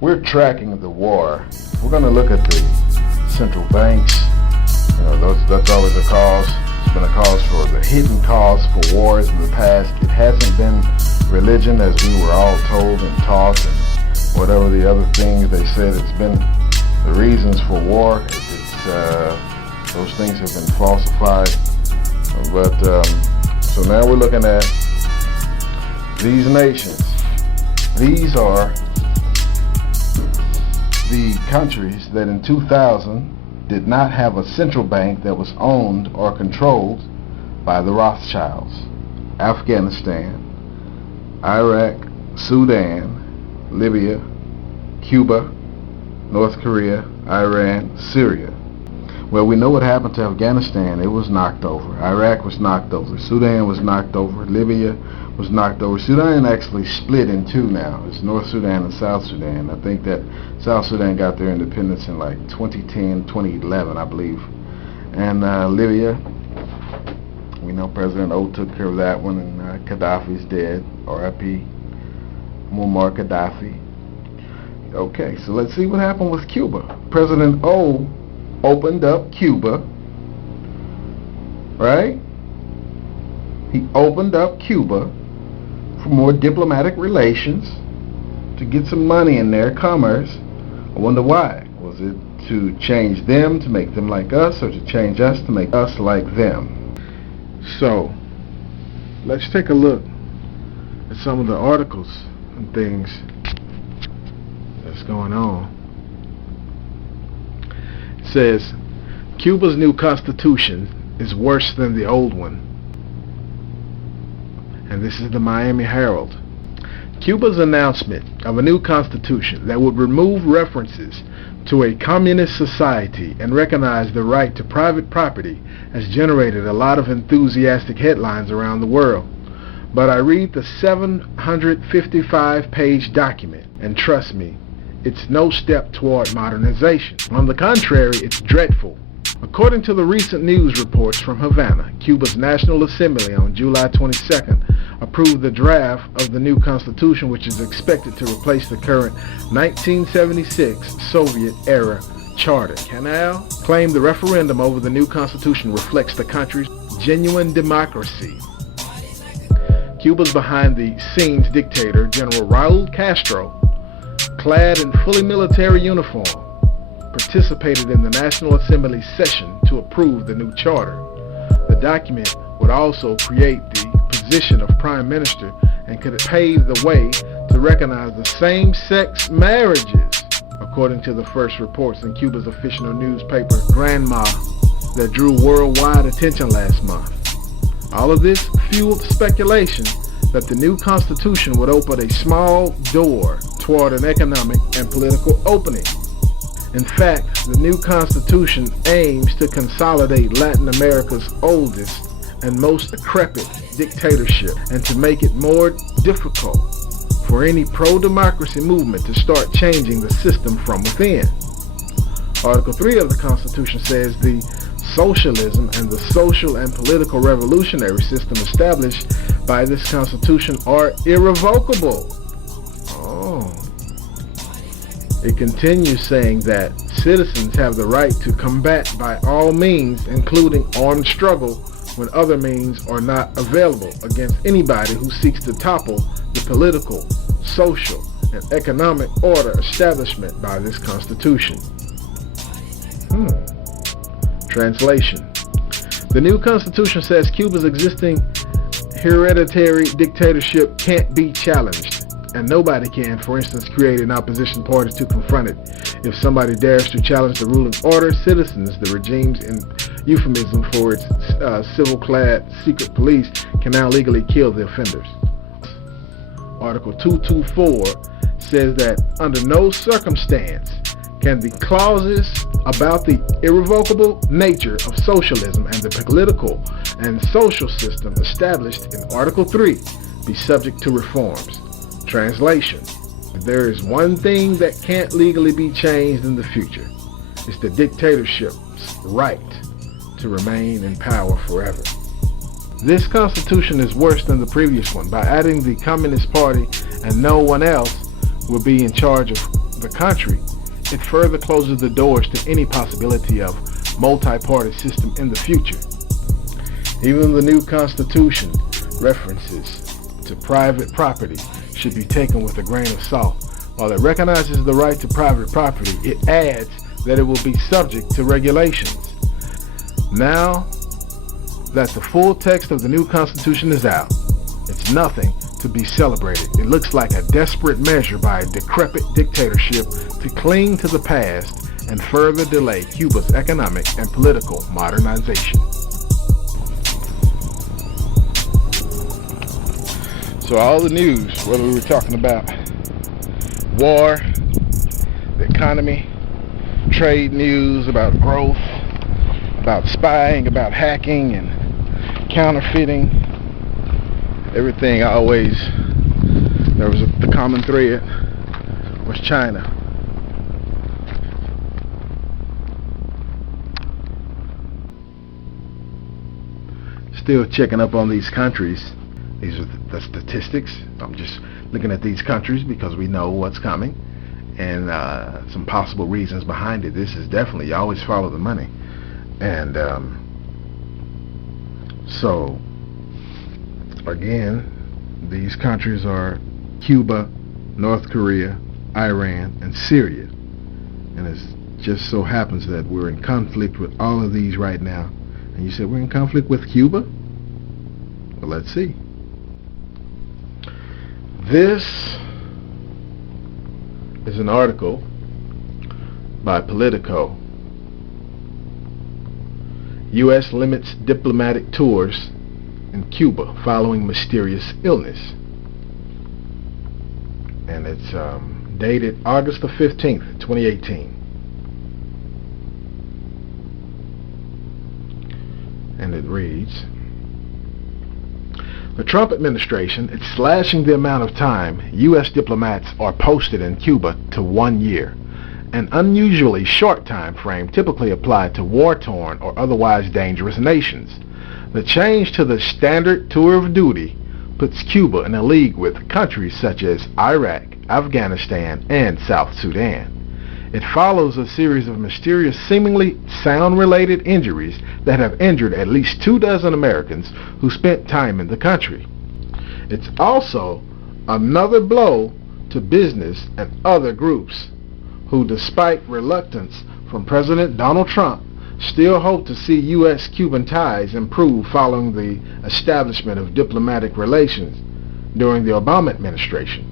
We're tracking the war. We're going to look at the central banks. That's always a cause. It's been a cause for the hidden cause for wars in the past. It hasn't been religion, as we were all told and taught, and whatever the other things they said. It's been the reasons for war. Those things have been falsified. But so now we're looking at these nations. These are the countries that in 2000 did not have a central bank that was owned or controlled by the Rothschilds. Afghanistan, Iraq, Sudan, Libya, Cuba, North Korea, Iran, Syria. Well, we know what happened to Afghanistan. It was knocked over. Iraq was knocked over. Sudan was knocked over. Libya was knocked over. Sudan actually split in two now. It's North Sudan and South Sudan. I think that South Sudan got their independence in like 2010, 2011, I believe. And Libya, we know President O took care of that one, and Gaddafi's dead. R.I.P. Muammar Gaddafi. Okay, so let's see what happened with Cuba. President O opened up Cuba, right? He opened up Cuba for more diplomatic relations, to get some money in there, commerce. I wonder why. Was it to change them to make them like us, or to change us to make us like them? So let's take a look at some of the articles and things that's going on. It says Cuba's new constitution is worse than the old one. And this is the Miami Herald. Cuba's announcement of a new constitution that would remove references to a communist society and recognize the right to private property has generated a lot of enthusiastic headlines around the world. But I read the 755-page document, and trust me, it's no step toward modernization. On the contrary, it's dreadful. According to the recent news reports from Havana, Cuba's National Assembly on July 22nd approved the draft of the new constitution, which is expected to replace the current 1976 Soviet-era charter. Canal claimed the referendum over the new constitution reflects the country's genuine democracy. Cuba's behind-the-scenes dictator, General Raul Castro, clad in fully military uniform, participated in the National Assembly session to approve the new charter. The document would also create the position of Prime Minister and could pave the way to recognize the same-sex marriages, according to the first reports in Cuba's official newspaper, Granma, that drew worldwide attention last month. All of this fueled speculation that the new constitution would open a small door toward an economic and political opening. In fact, the new constitution aims to consolidate Latin America's oldest and most decrepit dictatorship and to make it more difficult for any pro-democracy movement to start changing the system from within. Article 3 of the Constitution says the socialism and the social and political revolutionary system established by this Constitution are irrevocable. It continues saying that citizens have the right to combat by all means, including armed struggle, when other means are not available, against anybody who seeks to topple the political, social, and economic order establishment by this Constitution. Translation. The new Constitution says Cuba's existing hereditary dictatorship can't be challenged, and nobody can, for instance, create an opposition party to confront it. If somebody dares to challenge the ruling order, citizens, the regime's euphemism for its civil-clad secret police, can now legally kill the offenders. Article 224 says that under no circumstance can the clauses about the irrevocable nature of socialism and the political and social system established in Article 3 be subject to reforms. Translation. There is one thing that can't legally be changed in the future. It's the dictatorship's right to remain in power forever. This constitution is worse than the previous one by adding the Communist Party, and no one else will be in charge of the country, it further closes the doors to any possibility of multi-party system in the future. Even the new Constitution references to private property should be taken with a grain of salt. While it recognizes the right to private property, it adds that it will be subject to regulations. Now that the full text of the new Constitution is out, it's nothing to be celebrated. It looks like a desperate measure by a decrepit dictatorship to cling to the past and further delay Cuba's economic and political modernization. So all the news, whether we were talking about war, the economy, trade news, about growth, about spying, about hacking and counterfeiting, everything always, the common thread was China. Still checking up on these countries. These are the statistics. I'm just looking at these countries because we know what's coming and some possible reasons behind it. This is definitely, you always follow the money. And so, again, these countries are Cuba, North Korea, Iran, and Syria. And it just so happens that we're in conflict with all of these right now. And you said we're in conflict with Cuba? Well, let's see. This is an article by Politico. U.S. limits diplomatic tours in Cuba following mysterious illness. And it's dated August the 15th, 2018. And it reads, the Trump administration is slashing the amount of time U.S. diplomats are posted in Cuba to 1 year, an unusually short time frame typically applied to war-torn or otherwise dangerous nations. The change to the standard tour of duty puts Cuba in a league with countries such as Iraq, Afghanistan, and South Sudan. It follows a series of mysterious, seemingly sound-related injuries that have injured at least 24 Americans who spent time in the country. It's also another blow to business and other groups who, despite reluctance from President Donald Trump, still hope to see U.S.-Cuban ties improve following the establishment of diplomatic relations during the Obama administration.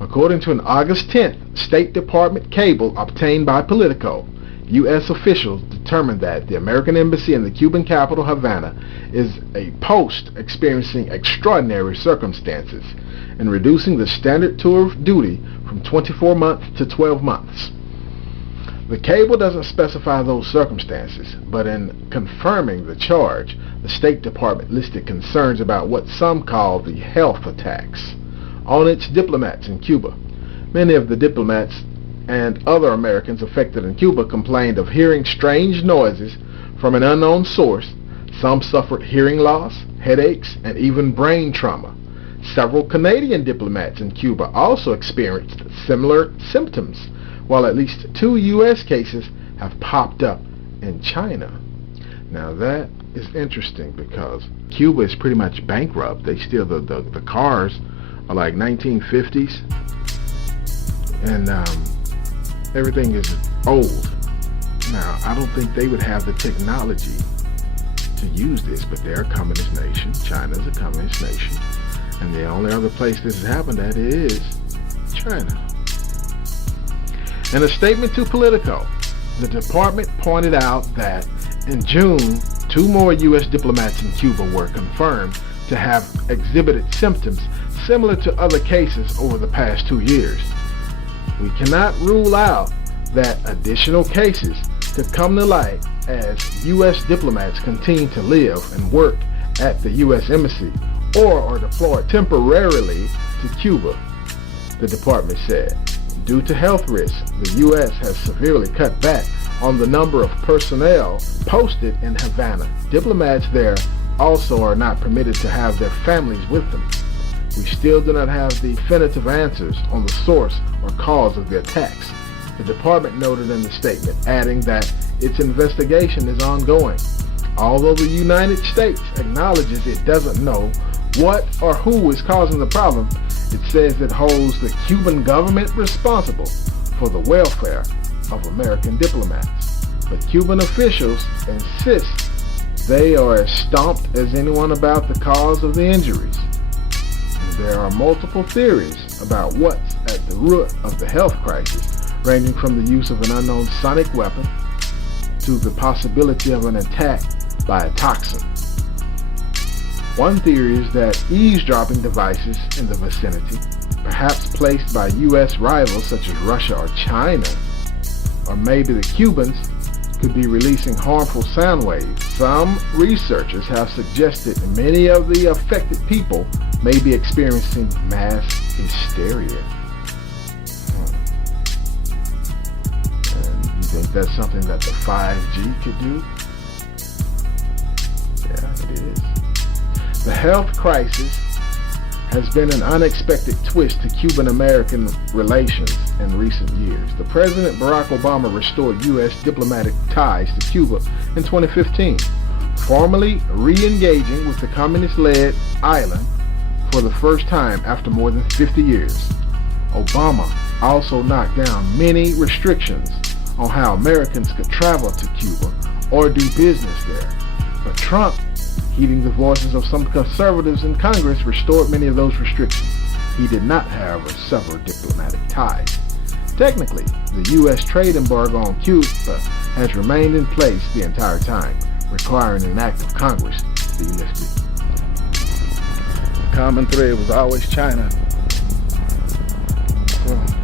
According to an August 10th State Department cable obtained by Politico, U.S. officials determined that the American embassy in the Cuban capital, Havana, is a post experiencing extraordinary circumstances and reducing the standard tour of duty from 24 months to 12 months. The cable doesn't specify those circumstances, but in confirming the charge, the State Department listed concerns about what some call the health attacks on its diplomats in Cuba. Many of the diplomats and other Americans affected in Cuba complained of hearing strange noises from an unknown source. Some suffered hearing loss, headaches, and even brain trauma. Several Canadian diplomats in Cuba also experienced similar symptoms, while at least 2 U.S. cases have popped up in China. Now that is interesting because Cuba is pretty much bankrupt. They still, the cars are like 1950s, and everything is old. Now, I don't think they would have the technology to use this, but they're a communist nation. China's a communist nation, and the only other place this has happened at is China. In a statement to Politico, the department pointed out that in June, 2 more U.S. diplomats in Cuba were confirmed to have exhibited symptoms similar to other cases over the past 2 years. We cannot rule out that additional cases could come to light as U.S. diplomats continue to live and work at the U.S. Embassy or are deployed temporarily to Cuba, the department said. Due to health risks, the U.S. has severely cut back on the number of personnel posted in Havana. Diplomats there also are not permitted to have their families with them. We still do not have definitive answers on the source or cause of the attacks, the department noted in the statement, adding that its investigation is ongoing. Although the United States acknowledges it doesn't know what or who is causing the problem, it says it holds the Cuban government responsible for the welfare of American diplomats. But Cuban officials insist they are as stumped as anyone about the cause of the injuries. There are multiple theories about what's at the root of the health crisis, ranging from the use of an unknown sonic weapon to the possibility of an attack by a toxin. One theory is that eavesdropping devices in the vicinity, perhaps placed by U.S. rivals such as Russia or China, or maybe the Cubans, could be releasing harmful sound waves. Some researchers have suggested many of the affected people may be experiencing mass hysteria. And you think that's something that the 5G could do? Yeah, it is. The health crisis has been an unexpected twist to Cuban-American relations in recent years. The President Barack Obama restored U.S. diplomatic ties to Cuba in 2015, formally re-engaging with the communist-led island for the first time after more than 50 years. Obama also knocked down many restrictions on how Americans could travel to Cuba or do business there. But Trump, heeding the voices of some conservatives in Congress, restored many of those restrictions. He did not, however, sever diplomatic ties. Technically, the U.S. trade embargo on Cuba has remained in place the entire time, requiring an act of Congress to be lifted. The common thread was always China. So,